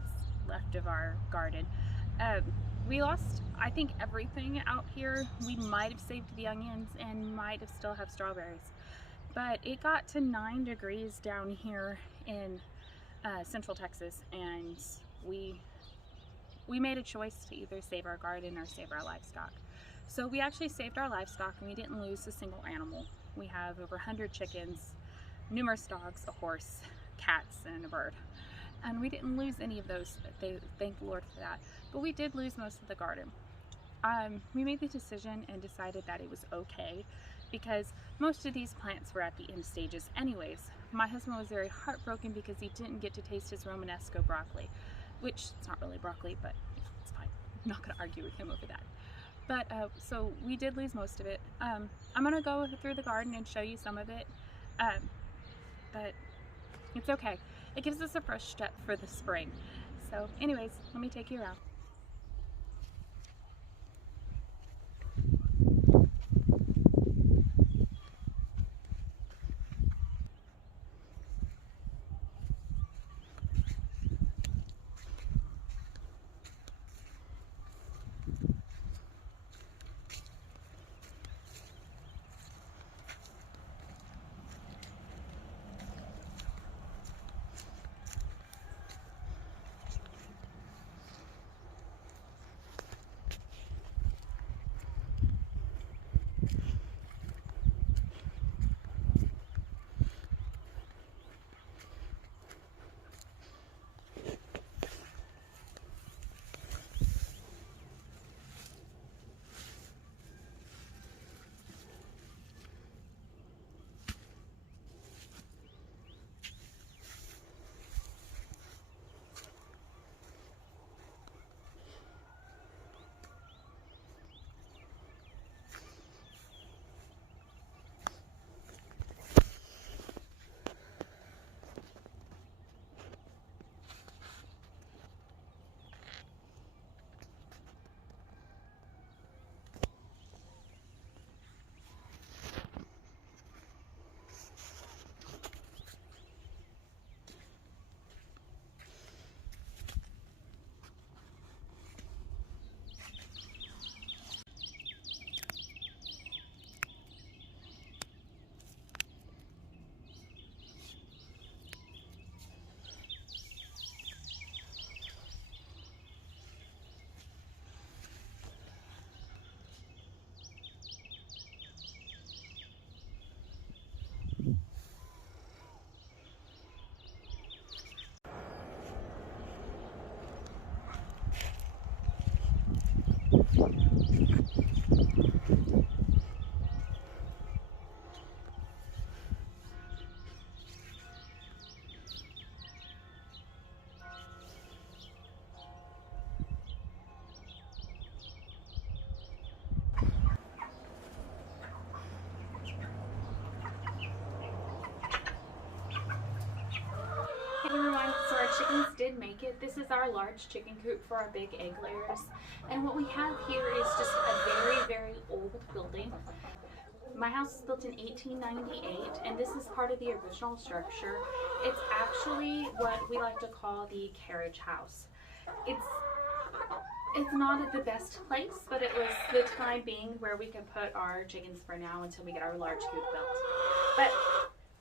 what's left of our garden. We lost, I think, everything out here. We might have saved the onions and might have still have strawberries, but it got to 9 degrees down here in Central Texas, and we made a choice to either save our garden or save our livestock. So we actually saved our livestock, and we didn't lose a single animal. We have over 100 chickens, numerous dogs, a horse, cats, and a bird. And we didn't lose any of those. Thank the Lord for that. But we did lose most of the garden. We made the decision and decided that it was okay because most of these plants were at the end stages anyways. My husband was very heartbroken because he didn't get to taste his Romanesco broccoli, which it's not really broccoli, but it's fine. I'm not going to argue with him over that. But so we did lose most of it. I'm going to go through the garden and show you some of it, but it's okay. It gives us a fresh step for the spring. So anyways, let me take you around. Hey everyone, so our chickens did make it. This is our large chicken coop for our big egg layers. And what we have here is just a very, very old building. My house was built in 1898, and this is part of the original structure. It's actually what we like to call the carriage house. It's not at the best place, but it was the time being where we could put our chickens for now until we get our large coop built. But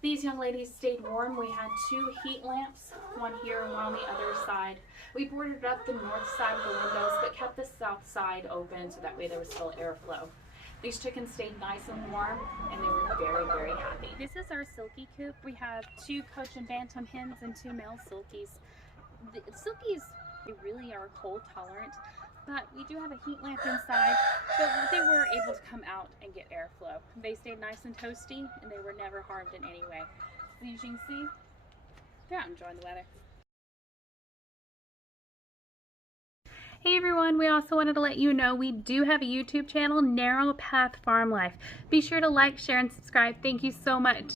these young ladies stayed warm. We had 2 heat lamps, one here and one on the other side. We boarded up the north side of the windows, but kept the south side open so that way there was still airflow. These chickens stayed nice and warm, and they were very, very happy. This is our silkie coop. We have 2 Cochin Bantam hens and 2 male silkies. The silkies, they really are cold tolerant, but we do have a heat lamp inside, but they were able to come out and get airflow. They stayed nice and toasty, and they were never harmed in any way. So as you can see, they're out enjoying the weather. Hey everyone, we also wanted to let you know we do have a YouTube channel, Narrow Path Farm Life. Be sure to like, share, and subscribe. Thank you so much.